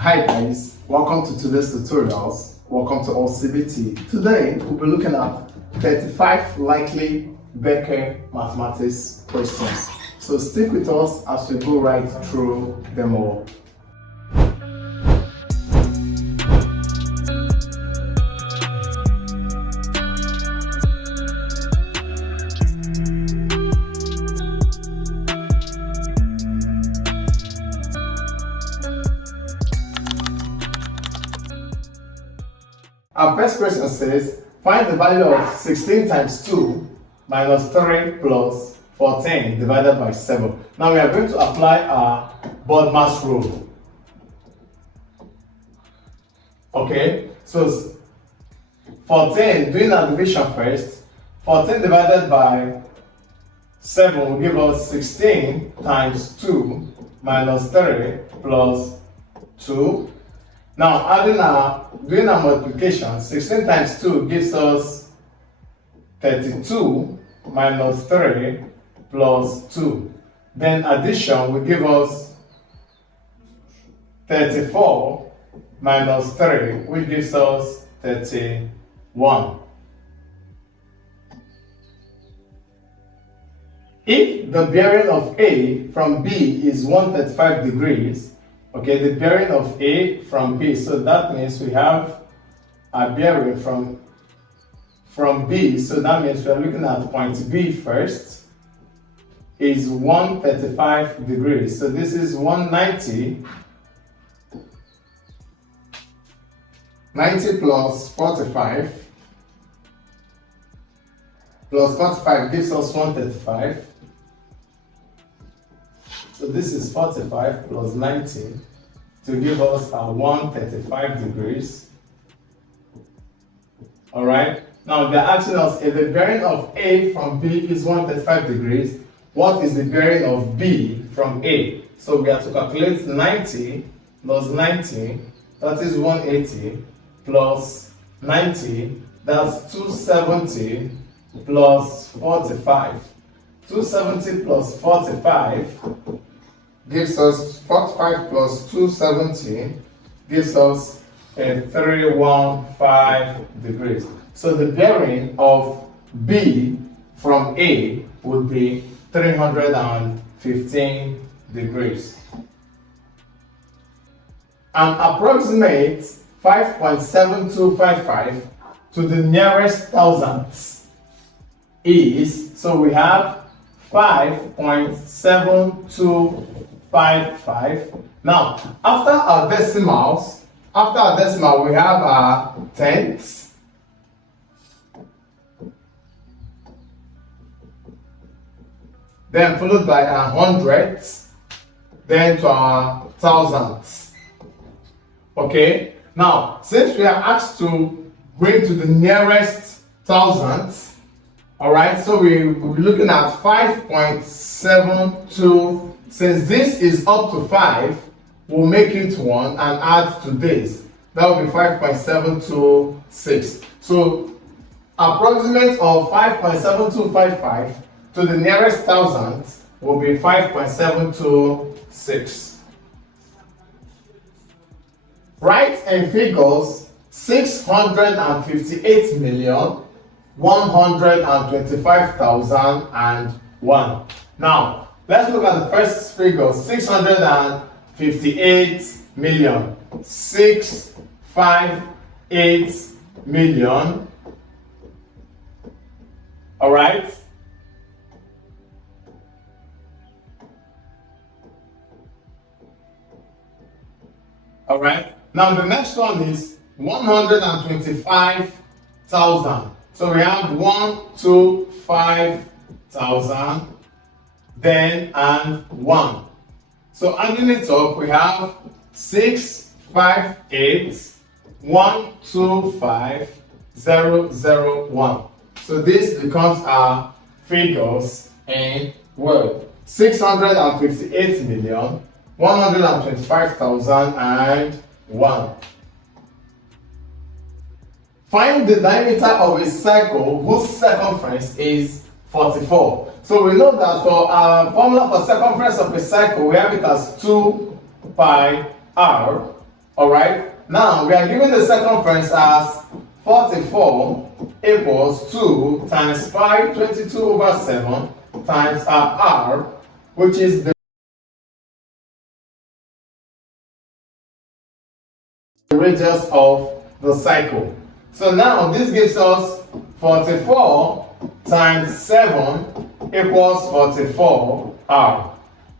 Hi guys, welcome to today's tutorials. Welcome to AllCBT. Today we'll be looking at 35 likely BECE Mathematics questions. So stick with us as we go right through them all. Our first question says, find the value of 16 times 2 minus 3 plus 14 divided by 7. Now we are going to apply our board mass rule. Okay, so 14, doing our division first, 14 divided by 7 will give us 16 times 2 minus 3 plus 2. Now, doing our multiplication, 16 times 2 gives us 32 minus 3 plus 2. Then addition will give us 34 minus 3, which gives us 31. If the bearing of A from B is 135 degrees, okay, the bearing of A from B, so that means we have a bearing from B, so that means we are looking at point B first, is 135 degrees. So this is 190, 90 plus 45, plus 45 gives us 135. So this is 45 plus 90 to give us a 135 degrees. Alright, now they're asking us if the bearing of A from B is 135 degrees, what is the bearing of B from A? So we have to calculate 90 plus 90, that is 180, plus 90, that's 270, plus 45. 270 plus 45 gives us 45 plus 270 gives us a 315 degrees. So the bearing of B from A would be 315 degrees. And approximate 5.7255 to the nearest thousandth is, so we have 5.7255. Now, after our decimal, we have our tenths. Then followed by our hundredths. Then to our thousandths. Okay? Now, since we are asked to bring to the nearest thousandths, alright, so we will be looking at 5.72. Since this is up to 5, we'll make it 1 and add to this. That will be 5.726. So, approximate of 5.7255 to the nearest thousandth will be 5.726. Write in figures 625,125,001. Now, let's look at the first figure, 658 million. 658 million. All right. All right. Now the next one is 125,000. So we have 125,000, then and 1. So adding it up, we have 658,125,001. So this becomes our figures in word. 658,125,001. Find the diameter of a circle whose circumference is 44. So we know that for our formula for circumference of a circle, we have it as 2 pi r. Alright, now we are given the circumference as 44 equals 2 times pi 22 over 7 times r, which is the radius of the cycle. So now this gives us 44 times 7 equals 44r.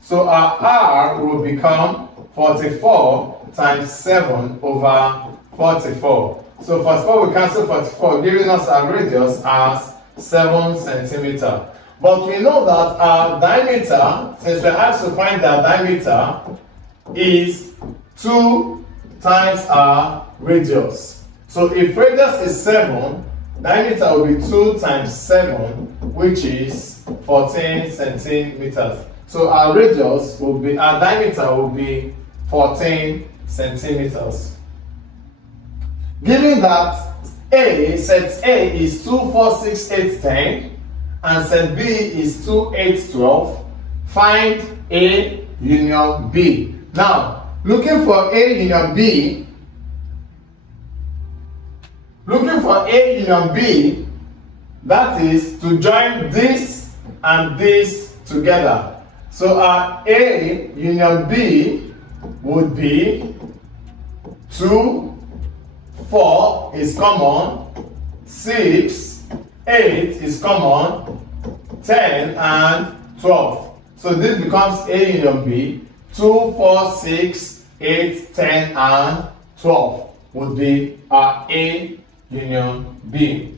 So our r will become 44 times 7 over 44. So 44 we cancel 44, giving us our radius as 7 centimeters. But we know that our diameter, since we're asked to find our diameter, is 2 times our radius. So if radius is 7, diameter will be 2 times 7, which is 14 centimeters. So our radius will be, our diameter will be 14 centimeters. Given that set A is 2, 4, 6, 8, 10, and set B is 2, 8, 12, find A union B. Now, looking for A union B, that is to join this and this together. So our A union B would be 2, 4 is common, 6, 8 is common, 10 and 12. So this becomes A union B. 2, 4, 6, 8, 10 and 12 would be our A union B.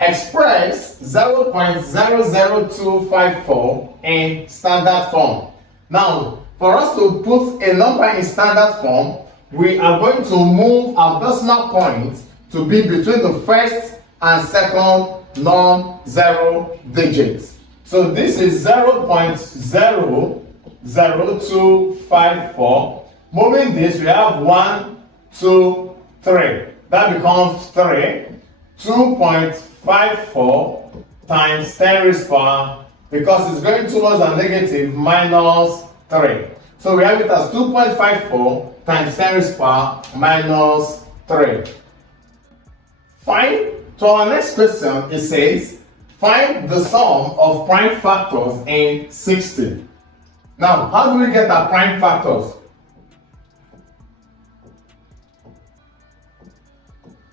Express 0.00254 in standard form. Now, for us to put a number in standard form, we are going to move our decimal point to be between the first and second non-zero digits. So this is 0.00254. Moving this, we have 1, 2, 3. That becomes 3. 2.54 times 10 raised power, because it's going towards a negative, minus 3. So we have it as 2.54 times 10 raised power minus 3. Fine. So our next question, it says, find the sum of prime factors in 60. Now, how do we get our prime factors?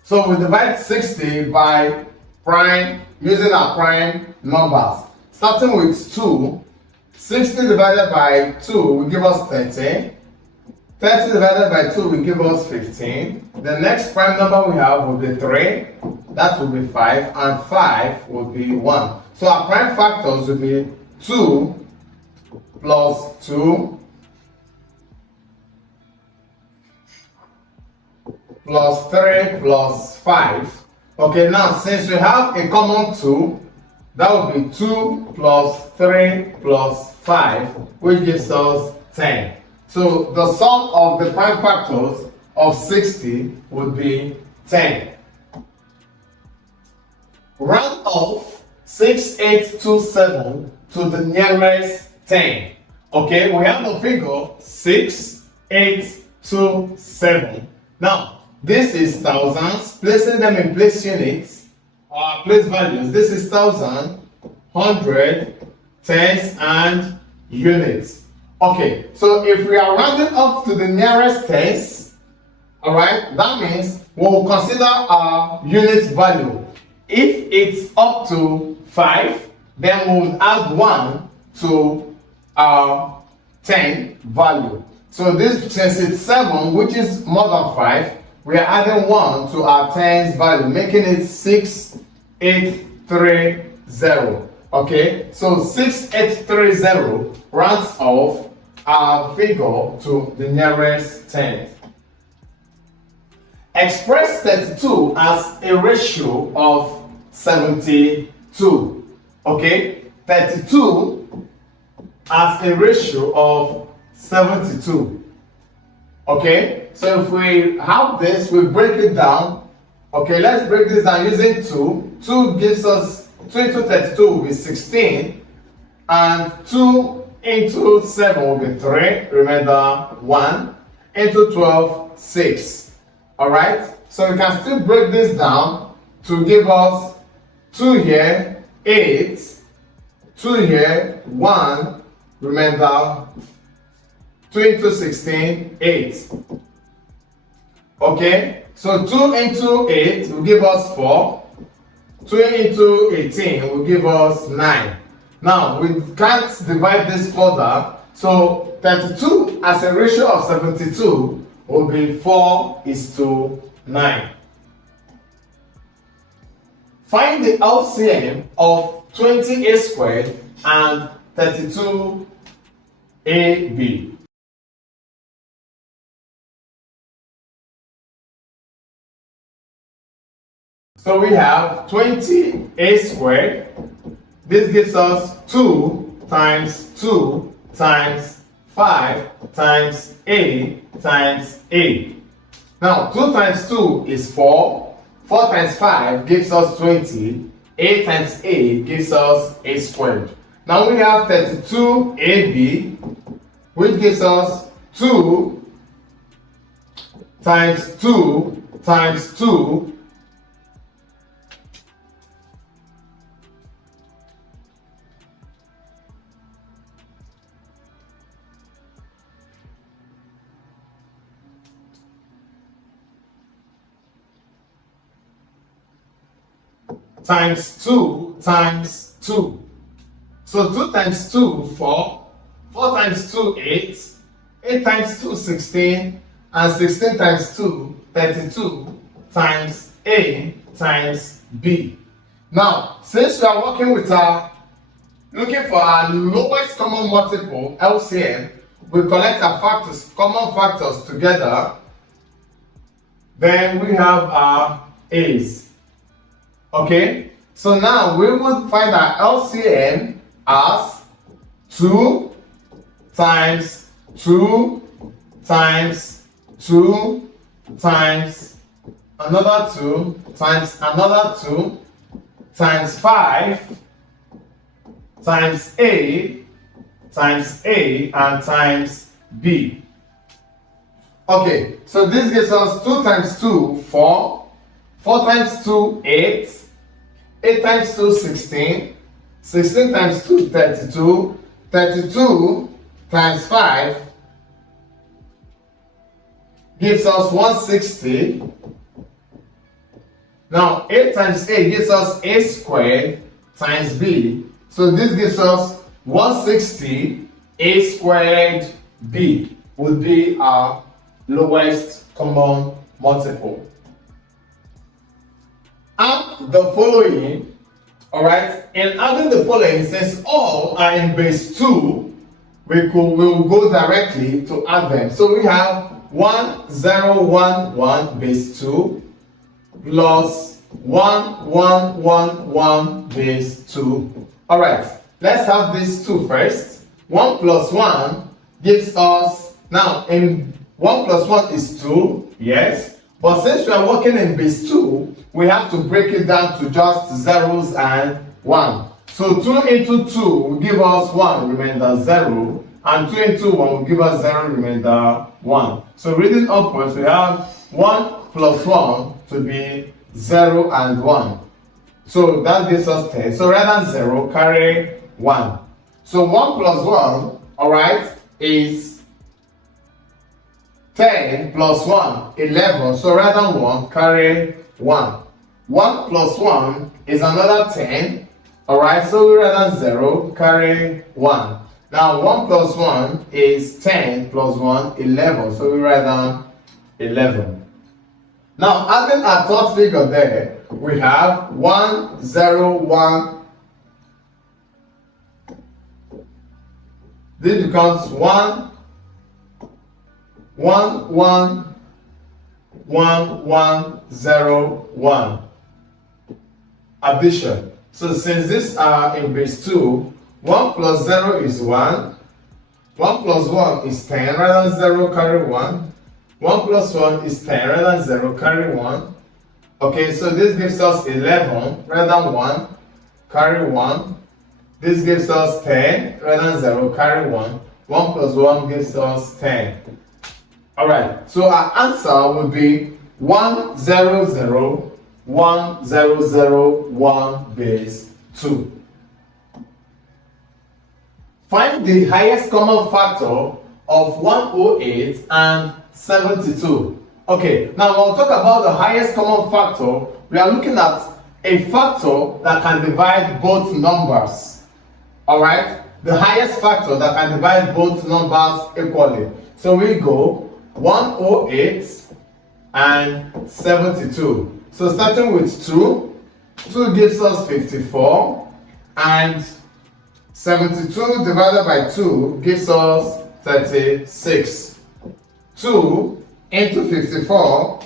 So we divide 60 by prime, using our prime numbers. Starting with 2, 60 divided by 2 will give us 30. 30 divided by 2 will give us 15. The next prime number we have will be 3. That will be 5. And 5 will be 1. So our prime factors will be 2 plus 2 plus 3 plus 5. Okay, now since we have a common 2, that would be 2 plus 3 plus 5, which gives us 10. So the sum of the prime factors of 60 would be 10. Round off 6827 to the nearest 10. Okay, we have the figure 6827. Now, this is thousands, placing them in place units or place values. This is thousand, hundred, tens, and units. Okay, so if we are rounding up to the nearest tens, alright, that means we'll consider our unit value. If it's up to 5, then we'll add 1 to our 10 value. So this, since it's 7, which is more than 5, we are adding 1 to our tens value, making it 6830. Okay, so 6830 rounds off our figure to the nearest 10. Express 32 as a ratio of 72. Okay, 32 as a ratio of 72. Okay, so if we have this, we break it down. Okay, let's break this down using 2. 2 gives us 2 into 32 will be 16, and 2 into 7 will be 3. Remember 1. into 12, 6. Alright? So we can still break this down to give us 2 here, 8, 2 here, 1, remainder 2 into 16, 8. Okay? So 2 into 8 will give us 4. 2 into 18 will give us 9. Now, we can't divide this further. So 32 as a ratio of 72 will be 4:9. Find the LCM of 20a squared and 32ab. So we have 20a squared. This gives us 2 times 2 times 5 times a times a. Now 2 times 2 is 4. 4 times 5 gives us 20. A times a gives us a squared. Now we have 32ab, which gives us 2 times 2 times 2 times 2 times 2. So 2 times 2, 4. 4 times 2, 8. 8 times 2, 16. And 16 times 2, 32 times A times B. Now, since we are working with looking for our lowest common multiple, LCM, we collect our factors, common factors together. Then we have our A's. Okay, so now we would find our LCM as 2 times 2 times 2 times another 2 times another 2 times 5 times A and times B. Okay, so this gives us 2 times 2, 4. 4 times 2, 8. 8 times 2, 16. 16 times 2, 32. 32 times 5 gives us 160. Now 8 times 8 gives us a squared times b. So this gives us 160. A squared b would be our lowest common multiple. Add the following. Alright, in adding the following, since all are in base 2, we will go directly to add them. So we have 1, 0, 1, 1 base 2 plus 1, 1, 1, 1 base 2. Alright, let's have these two first. 1 plus 1 gives us, now in 1 plus 1 is 2, yes. But since we are working in base 2, we have to break it down to just zeros and 1. So 2 into 2 will give us 1, remainder 0. And 2 into 1 will give us 0, remainder 1. So reading upwards, we have 1 plus 1 to be 0 and 1. So that gives us 10. So rather than 0, carry 1. So 1 plus 1, alright, is 10 plus 1, 11. So rather than 1, carry 1. 1 plus 1 is another 10. Alright, so rather than 0, carry 1. Now 1 plus 1 is 10 plus 1, 11. So we write down 11. Now adding our third figure there, we have 1, 0, 1. This becomes 1, 1, 1, 1, 1, 0, 1. Addition. So since these are in base 2, 1 plus 0 is 1. 1 plus 1 is 10, rather than 0, carry 1. 1 plus 1 is 10, rather than 0, carry 1. Okay, so this gives us 11, rather than 1, carry 1. This gives us 10, rather than 0, carry 1. 1 plus 1 gives us 10. Alright, so our answer would be 1001001 base 2. Find the highest common factor of 108 and 72. Okay, now when we talk about the highest common factor, we are looking at a factor that can divide both numbers. Alright, the highest factor that can divide both numbers equally. So we go 108 and 72. So starting with 2 gives us 54, and 72 divided by 2 gives us 36. 2 into 54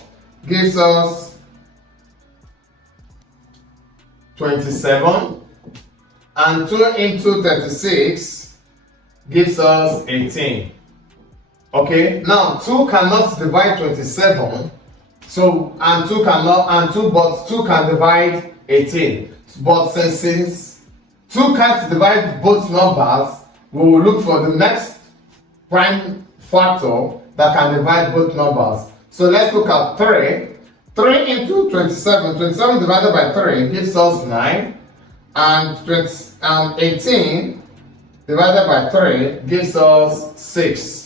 gives us 27, and 2 into 36 gives us 18. Okay, now 2 cannot divide 27, so but 2 can divide 18. But since 2 can't divide both numbers, we will look for the next prime factor that can divide both numbers. So let's look at 3. 3 into 27. 27 divided by 3 gives us 9, and 18 divided by 3 gives us 6.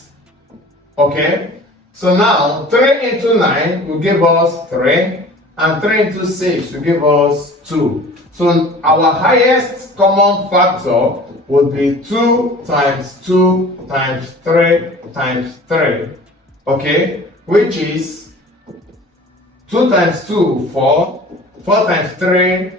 Okay, so now 3 into 9 will give us 3, and 3 into 6 will give us 2. So our highest common factor would be 2 times 2 times 3 times 3. Okay, which is 2 times 2, 4, 4 times 3,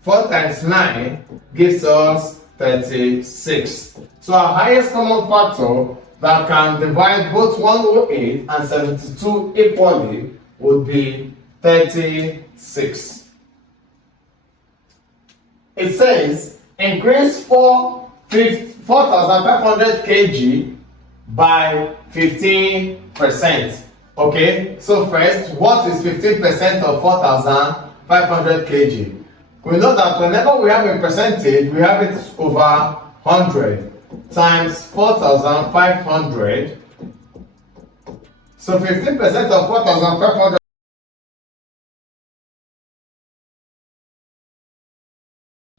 4 times 9 gives us 36. So our highest common factor that can divide both 108 and 72 equally would be 36. It says increase 4,500 kg by 15%. Okay, so first, what is 15% of 4,500 kg? We know that whenever we have a percentage, we have it over 100 times 4,500. So 15% of 4,500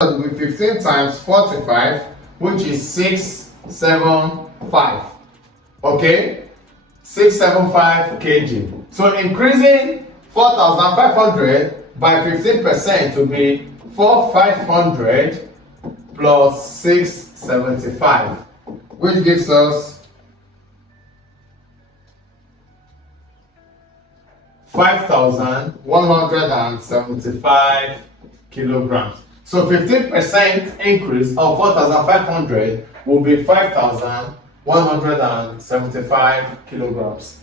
will be 15 times 45, which is 675. Okay, 675 kg. So increasing 4,500 by 15% will be 4,500 plus 675, which gives us 5,175 kilograms. So 15% increase of 4,500 will be 5,175 kilograms.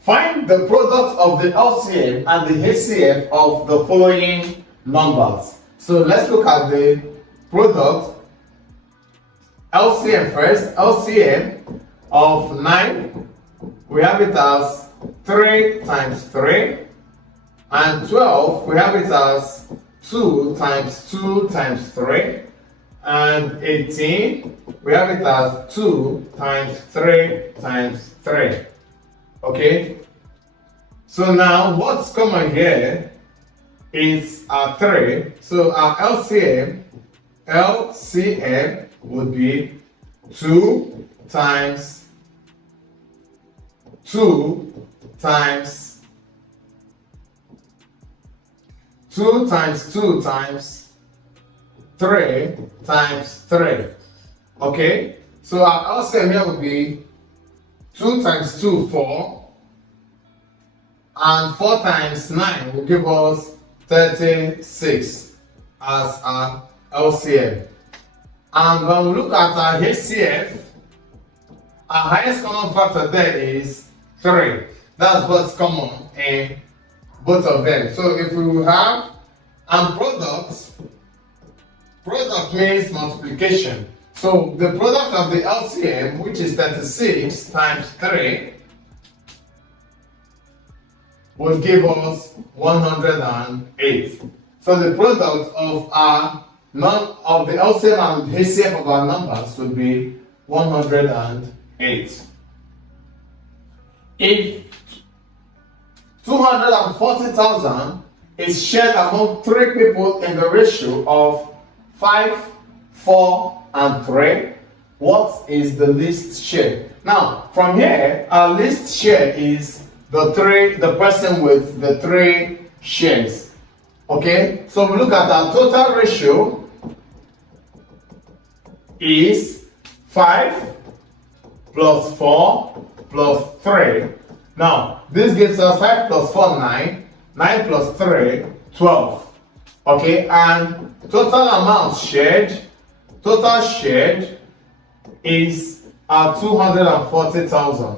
Find the product of the LCM and the HCF of the following numbers. So let's look at the product. LCM first. LCM of 9, we have it as 3 times 3, and 12, we have it as 2 times 2 times 3, and 18, we have it as 2 times 3 times 3. Okay, so now what's common here is our 3. So our LCM would be 2 times 2 times 2 times 2 times 3 times 3. Okay, so our LCM here would be 2 times 2, 4, and 4 times 9 will give us 36 as our LCM. And when we look at our HCF, our highest common factor there is 3. That's what's common in both of them. So if we have product means multiplication. So the product of the LCM, which is 36 times 3, will give us 108. So the product of the LCM and HCF of our numbers would be 108. if 240,000 is shared among 3 people in the ratio of 5, 4, and 3, what is the least share? Now, from here, our least share is the person with the 3 shares. Okay, so we look at our total ratio is 5 plus 4 plus 3. Now, this gives us 5 plus 4, 9. 9 plus 3, 12. Okay, and total amount shared, total shared is 240,000.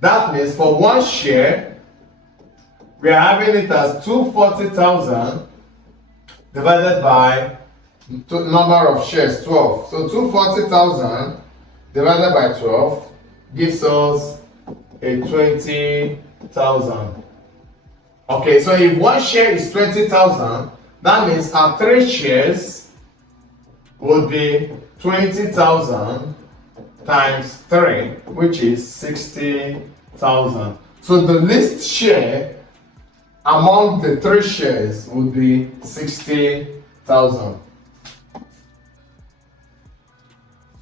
That means for one share, we are having it as 240,000 divided by number of shares, 12. So 240,000 divided by 12 gives us a 20,000. Okay, so if one share is 20,000, that means our 3 shares would be 20,000 times 3, which is 60,000. So the least share among the 3 shares would be 60,000.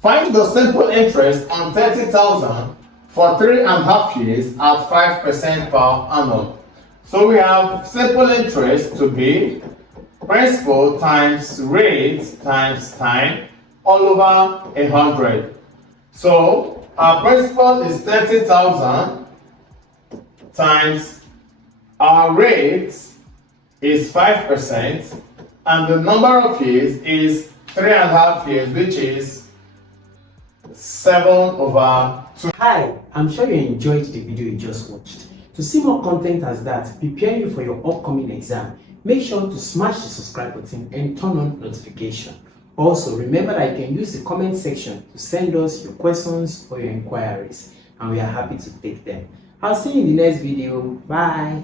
Find the simple interest on 30,000 for 3.5 years at 5% per annum. So we have simple interest to be principal times rate times time all over 100. So our principal is 30,000 times our rate is 5% and the number of years is 3.5 years, which is 7/2. Hi, I'm sure you enjoyed the video you just watched. To see more content as that, preparing you for your upcoming exam, make sure to smash the subscribe button and turn on notification. Also, remember that you can use the comment section to send us your questions or your inquiries, and we are happy to take them. I'll see you in the next video. Bye.